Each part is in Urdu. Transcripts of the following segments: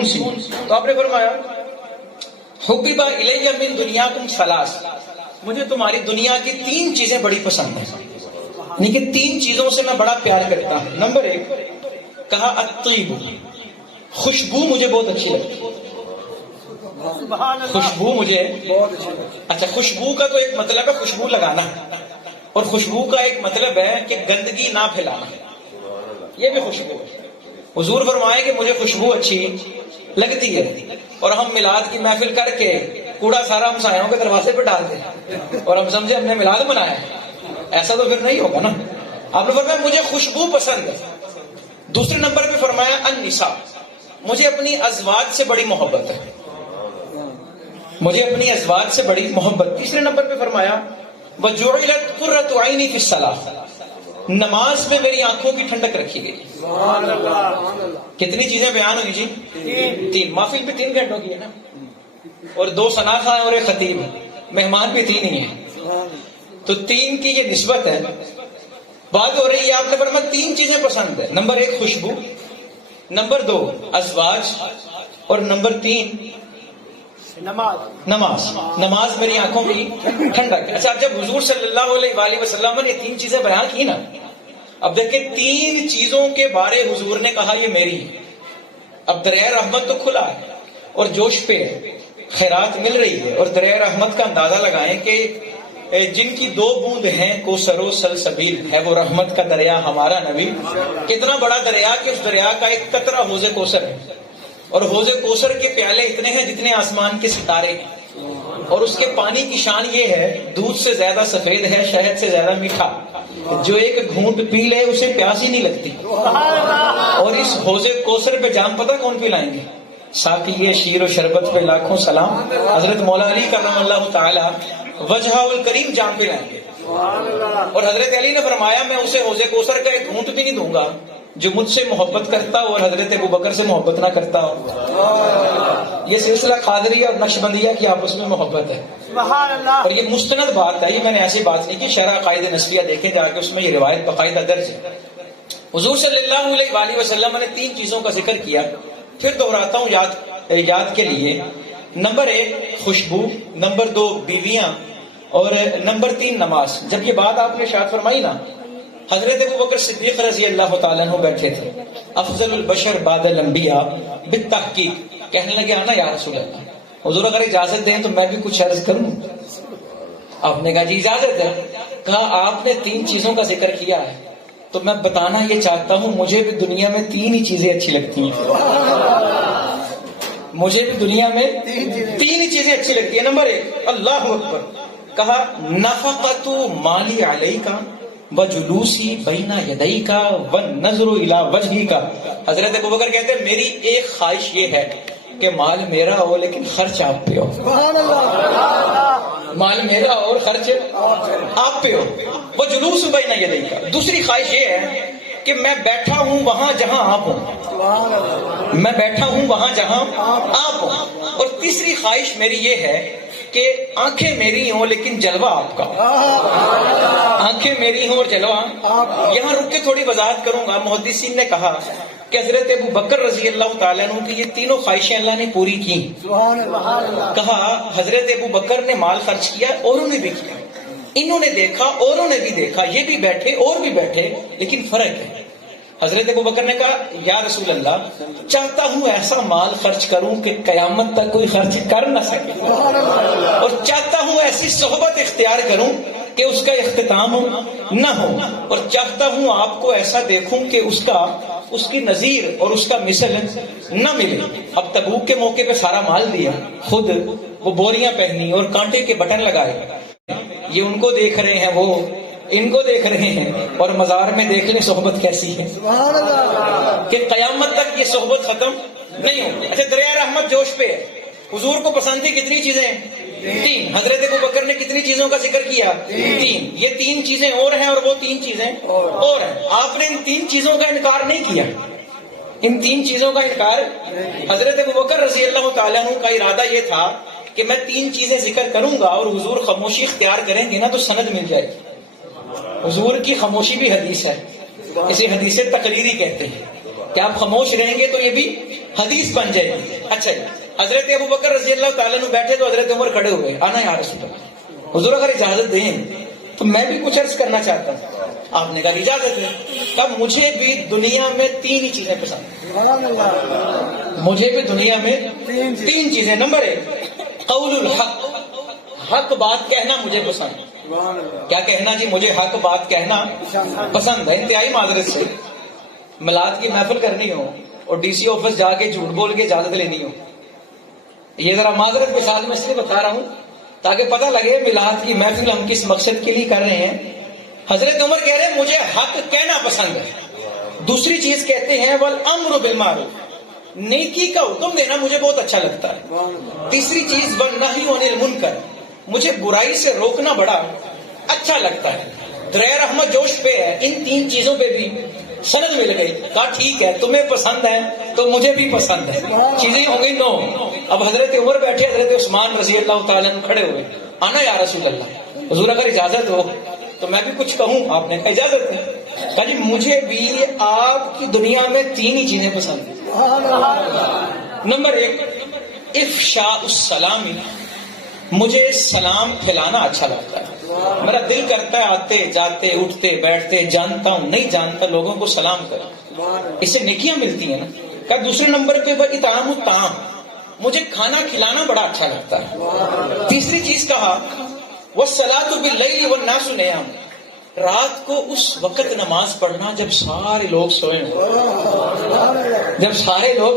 انسی، تو آپ نے فرمایا حبب الی من دنیاکم ثلاث، مجھے تمہاری دنیا کی 3 چیزیں بڑی پسند ہیں، یعنی کہ 3 چیزوں سے میں بڑا پیار کرتا ہوں۔ نمبر 1 کہا الطیب، خوشبو مجھے بہت اچھی لگتی ہے، خوشبو مجھے بہت اچھی لگتی ہے۔ اچھا، خوشبو کا تو ایک مطلب ہے خوشبو لگانا، اور خوشبو کا ایک مطلب ہے کہ گندگی نہ پھیلانا، یہ بھی خوشبو ہے۔ حضور فرمائے کہ مجھے خوشبو اچھی لگتی ہے، اور ہم میلاد کی محفل کر کے کوڑا سارا ہم سایوں کے دروازے پہ ڈال دیں اور ہم سمجھے ہم نے میلاد منایا ہے، ایسا تو پھر نہیں ہوگا نا۔ آپ نے فرمایا مجھے خوشبو پسند ہے۔ دوسرے نمبر پہ فرمایا النساء، مجھے اپنی ازواج سے بڑی محبت ہے، مجھے اپنی ازواج سے بڑی محبت۔ تیسرے نمبر پہ فرمایا وجعلت قرۃ عینی فی الصلاۃ، نماز میں میری آنکھوں کی ٹھنڈک رکھی گئی۔ کتنی چیزیں بیان ہوئی جی؟ 3۔ محفل بھی 3 گھنٹوں کی ہے نا، اور 2 سناخہ ہیں اور 1 خطیب ہے، مہمان بھی 3 ہی ہیں، تو 3 کی یہ نسبت ہے۔ بات ہو رہی ہے، آپ نے فرمایا 3 چیزیں پسند ہے، نمبر 1 خوشبو، نمبر 2 ازواج، اور نمبر 3 نماز میری آنکھوں کی ٹھنڈک۔ اچھا، جب حضور صلی اللہ علیہ وآلہ وسلم نے 3 چیزیں بیان کی نا، اب دیکھیں 3 چیزوں کے بارے حضور نے کہا یہ میری ہے۔ اب دریائے رحمت تو کھلا ہے اور جوش پہ ہے، خیرات مل رہی ہے، اور دریائے رحمت کا اندازہ لگائیں کہ جن کی 2 بوند ہیں کوثر و سلسبیل ہے، وہ رحمت کا دریا ہمارا نبی، کتنا بڑا دریا کہ اس دریا کا ایک قطرہ حوض کوثر ہے، اور حوض کوثر کے پیالے اتنے ہیں جتنے آسمان کے ستارے ہیں، اور اس کے پانی کی شان یہ ہے دودھ سے زیادہ سفید ہے، شہد سے زیادہ میٹھا، جو ایک گھونٹ پی لے اسے پیاس ہی نہیں لگتی۔ اور اس حوض کوثر پہ جام پتہ کون پلائیں گے؟ ساقی شیر و شربت پہ لاکھوں سلام، حضرت مولا علی کرم اللہ تعالی وجہ الکریم جام پلائیں گے۔ اور حضرت علی نے فرمایا میں اسے حوض کوثر کا ایک گھونٹ بھی نہیں دوں گا جو مجھ سے محبت کرتا ہو اور حضرت ابوبکر سے محبت نہ کرتا ہو۔ یہ سلسلہ قادریہ اور نقشبندیہ کی آپس میں محبت ہے، اور یہ مستند بات ہے، یہ میں نے ایسی بات نہیں کی۔ شرح عقائد نسبیہ دیکھیں جا کے، اس میں یہ روایت باقاعدہ درج ہے۔ حضور صلی اللہ علیہ وآلہ وسلم نے 3 چیزوں کا ذکر کیا، پھر دہراتا ہوں یاد کے لیے۔ نمبر 1 خوشبو، نمبر 2 بیویاں، اور نمبر 3 نماز۔ جب یہ بات آپ نے ارشاد فرمائی نا، حضرت ابوبکر صدیق رضی اللہ تعالیٰ عنہ بیٹھے تھے، افضل البشر بعد الانبیاء بالتحقیق، کہنے لگے آنا یا رسول اللہ، حضور اگر اجازت دیں تو میں بھی کچھ عرض کروں۔ آپ نے کہا جی اجازت ہے۔ کہا آپ نے 3 چیزوں کا ذکر کیا ہے، تو میں بتانا یہ چاہتا ہوں مجھے بھی دنیا میں 3 ہی چیزیں اچھی لگتی ہیں، مجھے بھی دنیا میں 3 ہی چیزیں اچھی لگتی ہیں۔ نمبر 1 اللہ اکبر، کہا نفقۃ مالی علیک وجلوسی بین یدیک والنظر الی وجہک۔ حضرت ابوبکر کہتے ہیں میری ایک خواہش یہ ہے کہ مال میرا ہو لیکن خرچ آپ پہ ہو، مال میرا اور خرچ آپ پہ ہو، وجلوس بین یدیک۔ دوسری خواہش یہ ہے کہ میں بیٹھا ہوں وہاں جہاں آپ ہوں، میں بیٹھا ہوں وہاں جہاں آپ ہوں۔ اور تیسری خواہش میری یہ ہے کہ آنکھیں میری ہوں لیکن جلوہ آپ کا، آنکھیں میری ہوں اور جلوہ۔ یہاں رک کے تھوڑی وضاحت کروں گا۔ محدثین نے کہا کہ حضرت ابو بکر رضی اللہ تعالیٰ عنہ کی یہ 3 خواہشیں اللہ نے پوری کی۔ کہا حضرت ابو بکر نے مال خرچ کیا، اوروں نے بھی کیا، انہوں نے دیکھا اوروں نے بھی دیکھا، یہ بھی بیٹھے اور بھی بیٹھے، لیکن فرق ہے۔ حضرت ابو بکر نے کہا یا رسول اللہ، چاہتا ہوں ایسا مال خرچ کروں کہ قیامت تک کوئی خرچ کر نہ سکے، اور چاہتا ہوں ایسی صحبت اختیار کروں کہ اس کا اختتام نہ ہو، اور چاہتا ہوں آپ کو ایسا دیکھوں کہ اس کی نظیر اور اس کا مثل نہ ملے۔ اب تبوک کے موقع پہ سارا مال دیا، خود وہ بوریاں پہنی اور کانٹے کے بٹن لگائے، یہ ان کو دیکھ رہے ہیں، وہ ان کو دیکھ رہے ہیں، اور مزار میں دیکھ لیں صحبت کیسی ہے کہ قیامت تک یہ صحبت ختم نہیں ہوگی۔ اچھا، دریائے رحمت جوش پہ ہے، حضور کو پسند تھی کتنی چیزیں؟ 3۔ حضرت ابو بکر نے کتنی چیزوں کا ذکر کیا؟ 3۔ یہ 3 چیزیں اور ہیں اور وہ 3 چیزیں اور ہیں۔ آپ نے ان 3 چیزوں کا انکار نہیں کیا، ان 3 چیزوں کا انکار۔ حضرت ابو بکر رضی اللہ تعالیٰ عنہ کا ارادہ یہ تھا کہ میں 3 چیزیں ذکر کروں گا اور حضور خاموشی اختیار کریں گے نا تو سند مل جائے گی۔ حضور کی خاموشی بھی حدیث ہے، اسے حدیث تقریری کہتے ہیں کہ آپ خاموش رہیں گے تو یہ بھی حدیث بن جائے گی. اچھا جی, حضرت ابو بکر رضی اللہ تعالیٰ عنہ بیٹھے تو حضرت عمر کھڑے ہوئے, آنا یا رسول اللہ, حضور اگر اجازت دیں تو میں بھی کچھ عرض کرنا چاہتا ہوں. آپ نے کہا اجازت ہے. کہا مجھے بھی دنیا میں 3 ہی چیزیں پسند ہیں. مجھے بھی دنیا میں 3 چیزیں. نمبر 1 قول الحق, حق بات کہنا مجھے پسند ہے. کیا کہنا جی؟ مجھے حق بات کہنا پسند ہے. انتہائی معذرت سے میلاد کی محفل کرنی ہو اور ڈی سی آفس جا کے جھوٹ بول کے اجازت لینی ہو, یہ ذرا معذرت کے ساتھ میں اس لیے بتا رہا ہوں تاکہ پتہ لگے میلاد کی محفل ہم کس مقصد کے لیے کر رہے ہیں. حضرت عمر کہہ رہے ہیں مجھے حق کہنا پسند ہے. دوسری چیز کہتے ہیں والامر بالمعروف, نیکی کا حکم دینا مجھے بہت اچھا لگتا ہے. تیسری چیز والنہی عن المنکر, مجھے برائی سے روکنا بڑا اچھا لگتا ہے. دریا رحمت جوش پہ ہے. ان 3 چیزوں پہ بھی سند مل گئی. کہا ٹھیک ہے, تمہیں پسند ہے تو مجھے بھی پسند ہے. چیزیں ہو گئی 9. اب حضرت عمر بیٹھے, حضرت عثمان رضی اللہ تعالیٰ عنہ کھڑے ہوئے, آنا یا رسول اللہ, حضور اگر اجازت ہو تو میں بھی کچھ کہوں. آپ نے کہا اجازت ہے. کہا جی مجھے بھی آپ کی دنیا میں 3 ہی چیزیں پسند ہیں. نمبر 1 افشاء السلام, مجھے سلام پھیلانا اچھا لگتا ہے. میرا دل کرتا ہے آتے جاتے اٹھتے بیٹھتے, جانتا ہوں نہیں جانتا, لوگوں کو سلام کریں, اس سے نیکیاں ملتی ہیں نا. کہا دوسرے نمبر پہ وہ اطعام الطعام, مجھے کھانا کھلانا بڑا اچھا لگتا ہے. تیسری چیز کہا والصلاۃ باللیل والناس نیام, رات کو اس وقت نماز پڑھنا جب سارے لوگ سوئے ہوں, جب سارے لوگ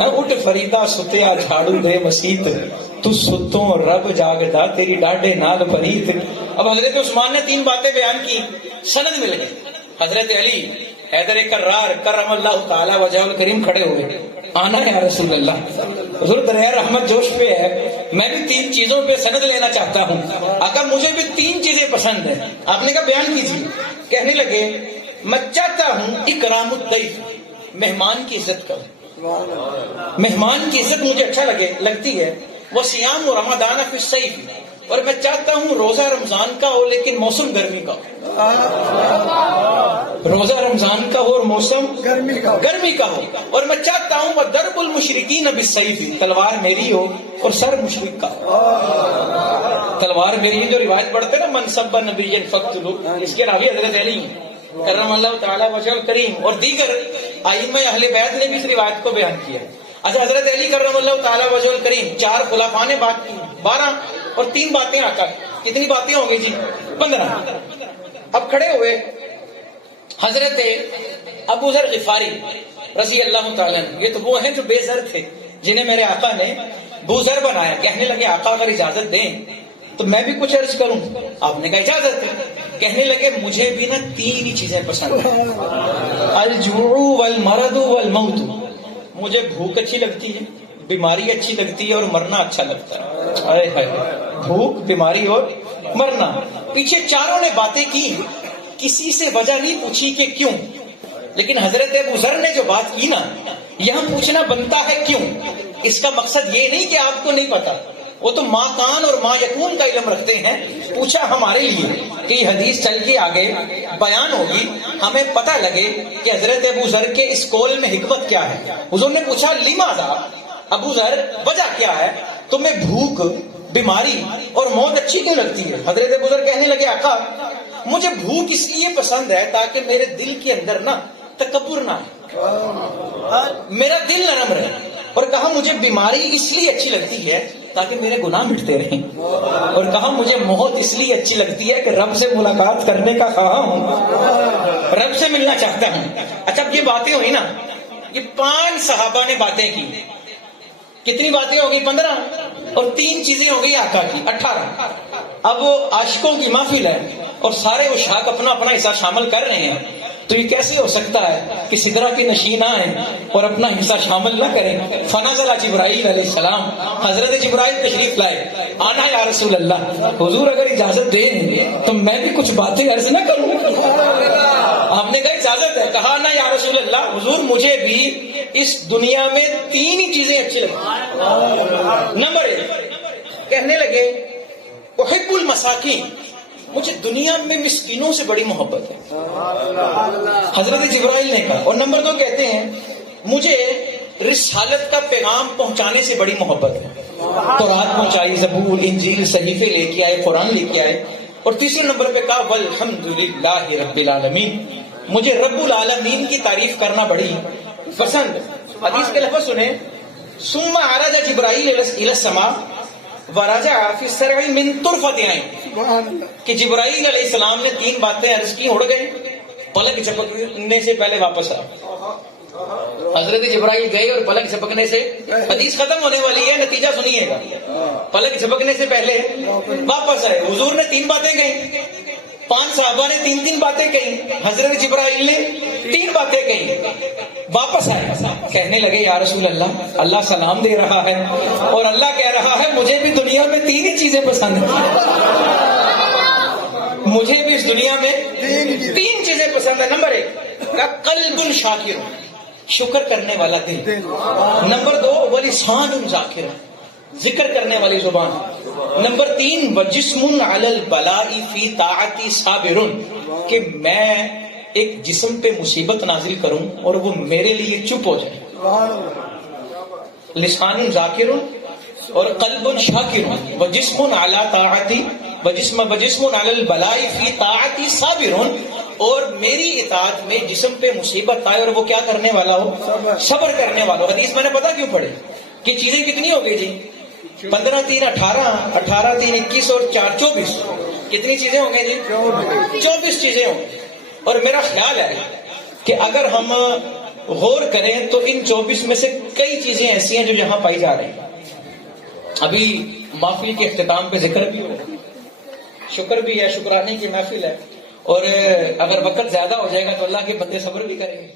اٹھ فریدا ستیا جھاڑو دے مسیت, تو ستوں رب جاگدا تیری ڈاڈے نال پریت. اب حضرت عثمان نے 3 باتیں بیان کی, سند مل گئی. حضرت علی حیدر کرار کرم اللہ تعالی وجہ الکریم کھڑے ہوئے, آنا یا رسول اللہ. حضور دریا رحمت جوش پہ ہے, میں بھی 3 چیزوں پہ سند لینا چاہتا ہوں. آقا مجھے بھی 3 چیزیں پسند ہیں. آپ نے کہا بیان کیجیے. کہنے لگے میں چاہتا ہوں اکرام الضیف, مہمان کی عزت کروں. مہمان کی عزت مجھے اچھا لگتی ہے. وہ سیام رمضان فی الصیف, اور میں چاہتا ہوں روزہ رمضان کا ہو لیکن موسم گرمی کا ہو. روزہ رمضان کا ہو اور موسم گرمی کا ہو. اور میں چاہتا ہوں وہ ضرب المشرکین بالسیف, تلوار میری ہو اور سر مشرک کا ہو. تلوار میری, جو روایت پڑھتے ہیں نا من سب نبی فقتلوا, اس کے راوی حضرت علی کرم اللہ تعالی وجہ الکریم, اور دیگر ائمہ اہل بیت نے بھی اس روایت کو بیان کیا. اچھا حضرت علی کرم اللہ تعالی وجہ الکریم, 4 خلفاء نے بات کی, 12 اور 3 باتیں آقا. کتنی باتیں ہوں گی جی؟ 15. اب کھڑے ہوئے حضرت ابو ذر غفاری رضی اللہ تعالیٰ عنہ, یہ تو وہ ہیں جو بے زر تھے جنہیں میرے آقا نے بو ذر بنایا. کہنے لگے آقا اگر اجازت دیں تو میں بھی کچھ عرض کروں. آپ نے کہا اجازت ہے. کہنے لگے مجھے بھی نا 3 ہی چیزیں پسند ہیں, الجوع والمرض والموت. مجھے بھوک اچھی لگتی ہے, بیماری اچھی لگتی ہے, اور مرنا اچھا لگتا ہے. بھوک, بیماری اور مرنا. پیچھے 4 نے باتیں کی, کسی سے وجہ نہیں پوچھی کہ کیوں, لیکن حضرت ابو ذر نے جو بات کی نا, یہاں پوچھنا بنتا ہے کیوں. اس کا مقصد یہ نہیں کہ آپ کو نہیں پتا, وہ تو ما کان اور ما یکون کا علم رکھتے ہیں. پوچھا ہمارے لیے کہ یہ حدیث چل کے آگے بیان ہوگی, ہمیں پتہ لگے کہ حضرت ابو ذر کے اس قول میں حکمت کیا ہے. حضور نے پوچھا لماذا, ابو ذر وجہ کیا ہے, تمہیں بھوک, بیماری اور موت اچھی کیوں لگتی ہے؟ حضرت ابو ذر کہنے لگے آقا مجھے بھوک اس لیے پسند ہے تاکہ میرے دل کے اندر نا تکبر نہ ہے, میرا دل نرم رہے. اور کہا مجھے بیماری اس لیے اچھی لگتی ہے تاکہ میرے گناہ مٹتے رہیں. اور کہا مجھے موت اس لیے اچھی لگتی ہے کہ رب سے ملاقات کرنے کا خواہاں ہوں, رب سے ملنا چاہتا ہوں. اچھا اب یہ باتیں ہوئی نا, یہ 5 صحابہ نے باتیں کی. کتنی باتیں ہو گئی؟ 15, اور 3 چیزیں ہو گئی آقا کی, 18. اب وہ عاشقوں کی محفل ہے اور سارے عشاق اپنا اپنا حصہ شامل کر رہے ہیں, تو یہ کیسے ہو سکتا ہے کہ سدرہ کے نشین آئیں اور اپنا حصہ شامل نہ کریں؟ فنزل جبرائیل علیہ السلام, حضرت جبرائیل تشریف لائے, آنا یا رسول اللہ, حضور اگر اجازت دیں تو میں بھی کچھ باتیں عرض نہ کروں. آپ نے کہا اجازت ہے. کہا نا یا رسول اللہ, حضور مجھے بھی اس دنیا میں 3 ہی چیزیں اچھی لگتی. نمبر 1 کہنے لگے احب المساکین, مجھے دنیا میں مسکینوں سے بڑی محبت ہے. حضرت جبرائیل نے کہا. اور نمبر 2 کہتے ہیں مجھے رسالت کا پیغام پہنچانے سے بڑی محبت ہے. تورات پہنچائی، زبور، انجیل، صحیفے لے کے آئے، قرآن لے کے آئے. اور تیسرے نمبر پہ کہا والحمدللہ رب العالمین، مجھے رب العالمین کی تعریف کرنا بڑی پسند. حدیث کے لفظ سنیں، ثم عرج جبرائیل الی السماء ورجع فی السرع من طرفۃ عین، کہ جبرائیل علیہ السلام نے 3 باتیں عرض کی، اڑ گئے، پلک جھپکنے سے پہلے واپس آ. حضرت جبرائیل گئے اور پلک جھپکنے سے، حدیث ختم ہونے والی ہے، نتیجہ سنیے گا. پلک جھپکنے سے پہلے واپس آئے. حضور نے 3 باتیں کہیں، 5 صحابہ نے 3 باتیں کہیں، حضرت جبرائیل نے 3 باتیں کہیں، واپس آئے. کہنے لگے یا رسول اللہ، اللہ سلام دے رہا ہے اور اللہ کہہ رہا ہے مجھے بھی دنیا میں 3 ہی چیزیں پسند ہیں. مجھے بھی اس دنیا میں 3 چیزیں پسند ہیں. نمبر 1 قلب شاکر، شکر کرنے والا دل. نمبر 2 ولسان ذاکر، ذکر کرنے والی زبان. نمبر 3 وجسم علی البلاء فی طاعتی صابر، کہ میں ایک جسم پہ مصیبت نازل کروں اور وہ میرے لیے چپ ہو جائے. لسان ذاکر اور قلب شاکر وجسم علی طاعتی وجسم علی البلاء فی طاعتی صابر، اور میری اطاعت میں جسم پہ مصیبت آئے اور وہ کیا کرنے والا ہو؟ صبر کرنے والا ہو. حدیث میں نے پتا کیوں پڑھی کہ چیزیں کتنی ہو گئی جی؟ 15 3 18 18 3 21 اور 4 24. کتنی چیزیں ہوں گے جی؟ 24 چیزیں ہوں گی. اور میرا خیال ہے کہ اگر ہم غور کریں تو ان 24 میں سے کئی چیزیں ایسی ہیں جو یہاں پائی جا رہی ہیں. ابھی محفل کے اختتام پہ ذکر بھی ہو، شکر بھی ہے، شکرانے کی محفل ہے، اور اگر وقت زیادہ ہو جائے گا تو اللہ کے بندے صبر بھی کریں گے.